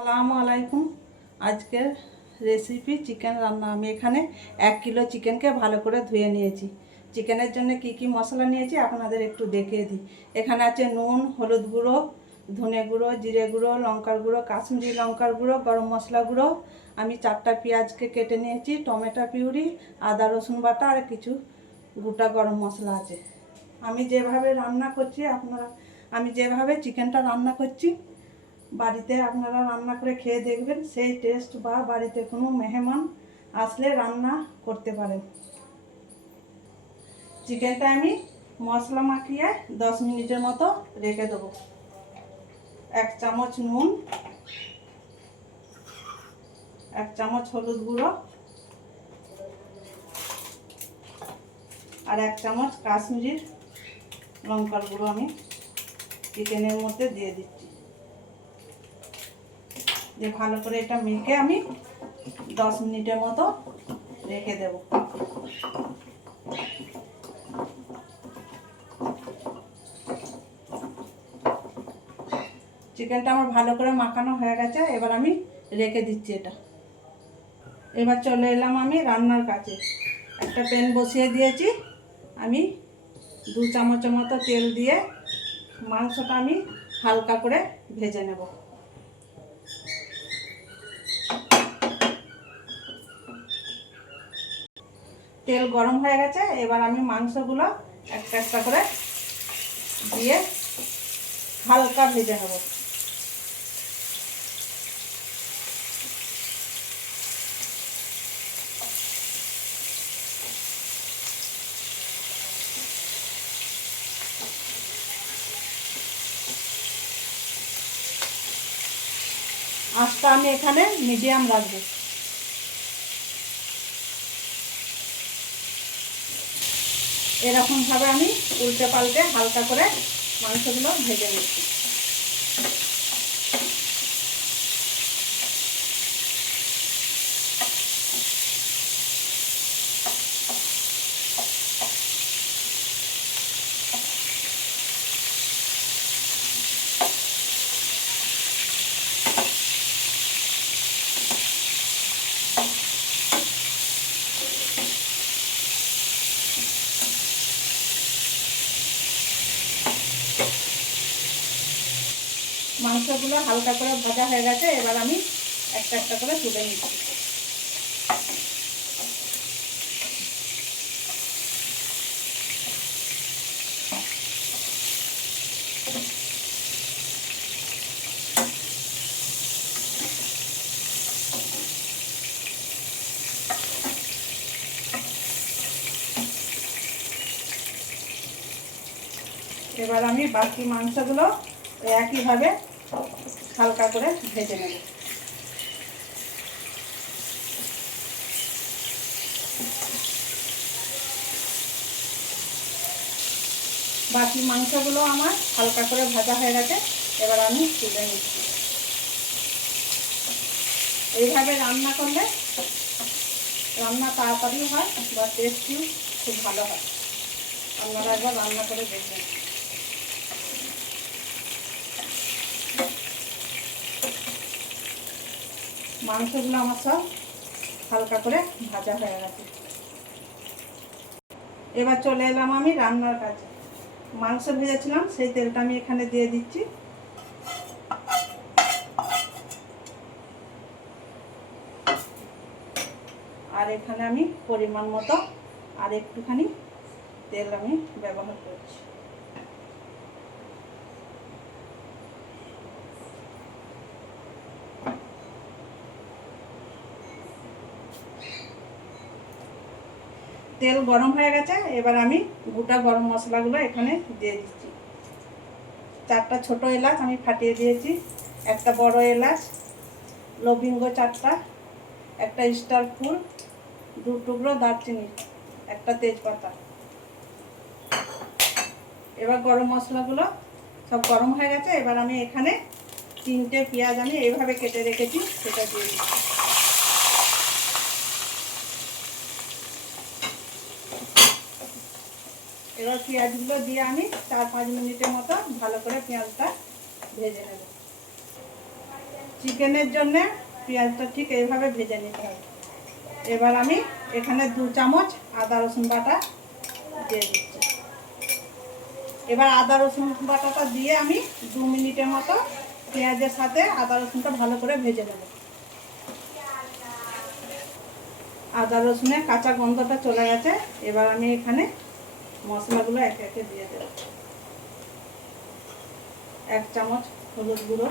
আসসালামু আলাইকুম। আজকের রেসিপি চিকেন রান্না। আমি এখানে 1 কিলো চিকেনকে ভালো করে ধুয়ে নিয়েছি। চিকেনের জন্য কি কি মশলা নিয়েছি আপনাদের একটু দেখিয়ে দিই। এখানে আছে নুন, হলুদ গুঁড়ো, ধনে গুঁড়ো, জিরে গুঁড়ো, লঙ্কার গুঁড়ো, কাশ্মীরি লঙ্কার গুঁড়ো, গরম মশলা গুঁড়ো। আমি 4টা পেঁয়াজকে কেটে নিয়েছি, টমেটো পিউরি, আদা রসুন বাটা আর কিছু গোটা গরম মশলা আছে। আমি যেভাবে রান্না করছি আমি যেভাবে চিকেনটা রান্না করছি বাড়িতে আপনারা রান্না করে খেয়ে দেখবেন, সেই টেস্ট বা বাড়িতে কোনো মেহমান আসলে রান্না করতে পারেন। চিকেনটা আমি মশলা মাখিয়ে 10 মিনিটের মতো রেখে দেবো। 1 চামচ নুন, 1 চামচ হলুদ গুঁড়ো আর 1 চামচ কাশ্মীরি লঙ্কার গুঁড়ো আমি চিকেনের মধ্যে দিয়ে দিচ্ছি। যে ভালো করে এটা মেখে আমি 10 মিনিটের মতো রেখে দেব। চিকেনটা আমার ভালো করে মাখানো হয়ে গেছে, এবার আমি রেখে দিচ্ছি এটা। এবার চলে এলাম আমি রান্নার কাছে। একটা প্যান বসিয়ে দিয়েছি, আমি 2 চামচের মতো তেল দিয়ে মাংসটা আমি হালকা করে ভেজে নেব। তেল গরম হয়ে গেছে, এবার আমি মাংসগুলো একটা একটা করে দিয়ে হালকা ভেজে নেব। আঁচটা আমি এখানে মিডিয়াম রাখবো। এরকমভাবে আমি উল্টে পাল্টে হালকা করে মাংসগুলো ভেজে নিচ্ছি। মাংসগুলো হালকা করে ভাজা হয়ে গেছে, এবার আমি একটা একটা করে তুলে নিচ্ছি। এবার আমি বাকি মাংসগুলো একইভাবে হালকা করে ভেজে নেব। বাকি মাংসগুলো আমার হালকা করে ভাজা হয়ে গেছে, এবার আমি তুলে নিচ্ছি। এইভাবে রান্না করলে রান্না তাড়াতাড়ি হয় বা টেস্টিও খুব ভালো হয়। আপনারা একবার রান্না করে দেখবেন। মাংসগুলো আমার সব হালকা করে ভাজা হয়ে গেছে। এবার চলে এলাম আমি রান্নার কাছে। মাংস ভেজেছিলাম সেই তেলটা আমি এখানে দিয়ে দিচ্ছি। আর এখানে আমি পরিমাণ মতো আর একটুখানি তেল আমি ব্যবহার করছি। তেল গরম হয়ে গেছে, এবার আমি গোটা গরম মশলাগুলো এখানে দিয়ে দিচ্ছি। 4টা ছোট এলাচ আমি ফাটিয়ে দিয়েছি, একটা বড় এলাচ, লবঙ্গ 4টা, একটা স্টার ফুল, 2 টুকরো দারচিনি, একটা তেজপাতা। এবার গরম মশলাগুলো সব গরম হয়ে গেছে, এবার আমি এখানে 3টে পেঁয়াজ আমি এইভাবে কেটে রেখেছি সেটা দিয়ে দিচ্ছি। এবার পেঁয়াজগুলো দিয়ে আমি 4-5 মিনিটের মতো ভালো করে পেঁয়াজটা ভেজে নেব। চিকেনের জন্যে পেঁয়াজটা ঠিক এইভাবে ভেজে নিতে হবে। এবার আমি এখানে 2 চামচ আদা রসুন বাটা দিয়ে দিচ্ছি। এবার আদা রসুন বাটাটা দিয়ে আমি 2 মিনিটের মতো পেঁয়াজের সাথে আদা রসুনটা ভালো করে ভেজে নেব। আদা রসুনের কাঁচা গন্ধটা চলে গেছে। এবার আমি এখানে মশলাগুলো একে একে দিয়ে দেব। 1 চামচ হলুদ গুঁড়ো,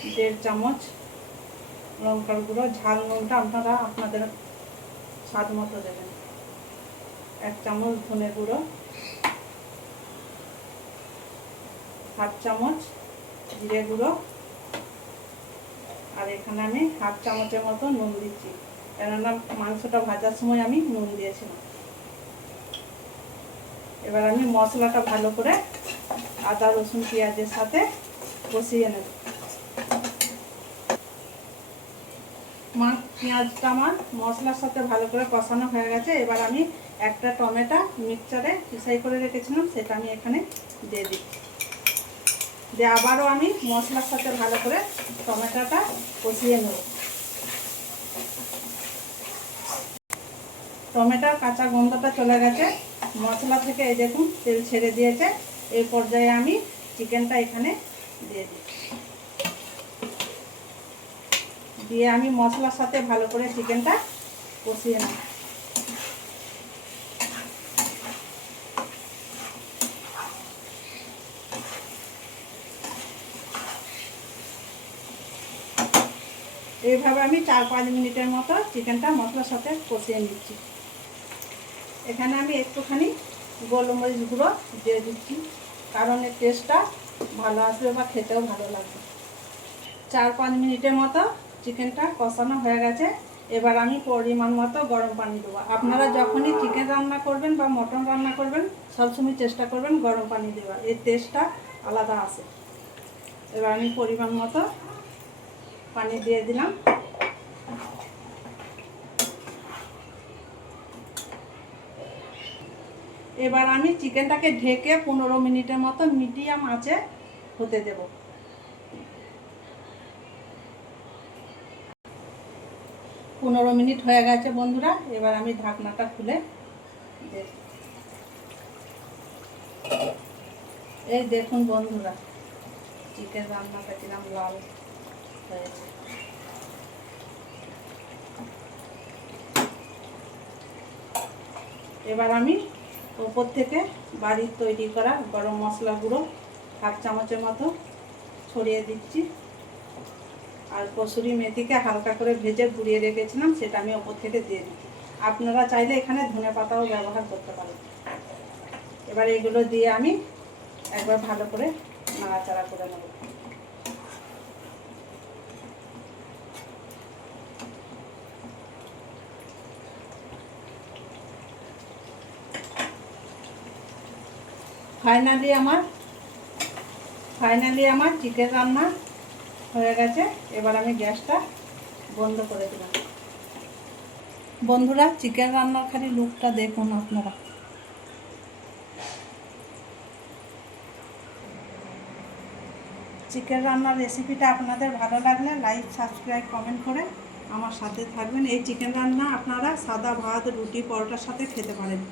1.5 চামচ লঙ্কার গুঁড়ো, ঝাল নুনটা আপনারা আপনাদের স্বাদ মতো দেবেন। 1 চামচ ধনে গুঁড়ো, 1/2 চামচ জিরে গুঁড়ো, আর এখানে আমি 1/2 চামচের মতো নুন দিচ্ছি, কেননা মাংসটা ভাজার সময় আমি নুন দিয়েছিলাম। এবার আমি মশলাটা ভালো করে আদা রসুন পেঁয়াজের সাথে কষিয়ে নেব। পেঁয়াজটা আমার মশলার সাথে ভালো করে কষানো হয়ে গেছে। এবার আমি একটা টমেটো মিক্সচারে পিসাই করে রেখেছিলাম, সেটা আমি এখানে দিয়ে দিচ্ছি। দিয়ে আবারও আমি মশলার সাথে ভালো করে টমেটোটা কষিয়ে নেব। টমেটোর কাঁচা গন্ধটা চলে গেছে, মশলা থেকে এই দেখুন তেল ছেড়ে দিয়েছে। এই পর্যায়ে আমি চিকেনটা এখানে দিয়ে দিচ্ছি। দিয়ে আমি মশলার সাথে ভালো করে চিকেনটা কষিয়ে নেব। এইভাবে আমি 4-5 মিনিটের মতো চিকেনটা মশলার সাথে কষিয়ে নিচ্ছি। এখানে আমি একটুখানি গোলমরিচ গুঁড়ো দিয়ে দিচ্ছি, কারণ এর টেস্টটা ভালো আসবে বা খেতেও ভালো লাগবে। 4-5 মিনিটের মতো চিকেনটা কষানো হয়ে গেছে। এবার আমি পরিমাণ মতো গরম পানি দেবো। আপনারা যখনই চিকেন রান্না করবেন বা মটন রান্না করবেন সবসময় চেষ্টা করবেন গরম পানি দেওয়ার, এর টেস্টটা আলাদা আসে। এবার আমি পরিমাণ মতো পানি দিয়ে দিলাম। এবার আমি চিকেনটাকে ঢেকে 15 মিনিটের মতো মিডিয়াম আঁচে হতে দেব। 15 মিনিট হয়ে গেছে বন্ধুরা। এবার আমি ঢাকনাটা খুলে দেব। এই দেখুন বন্ধুরা, চিকেন রান্নাটা কিরম লাল হয়েছে। এবার আমি উপর থেকে বাড়ির তৈরি করা গরম মশলা গুঁড়ো 1/2 চামচের মতো ছড়িয়ে দিচ্ছি। আর কসুরি মেথিকে হালকা করে ভেজে গুঁড়িয়ে রেখেছিলাম, সেটা আমি উপর থেকে দিয়ে দিচ্ছি। আপনারা চাইলে এখানে ধনে পাতাও ব্যবহার করতে পারেন। এবার এগুলো দিয়ে আমি একবার ভালো করে নাড়াচাড়া করে নেব। ফাইনালি আমার চিকেন রান্না হয়ে গেছে। এবার আমি গ্যাসটা বন্ধ করে দিলাম। বন্ধুরা, চিকেন রান্নার খালি লুকটা দেখুন আপনারা। চিকেন রান্নার রেসিপিটা আপনাদের ভালো লাগলে লাইক, সাবস্ক্রাইব, কমেন্ট করে আমার সাথে থাকবেন। এই চিকেন রান্না আপনারা সাদা ভাত, রুটি, পরোটার সাথে খেতে পারেন।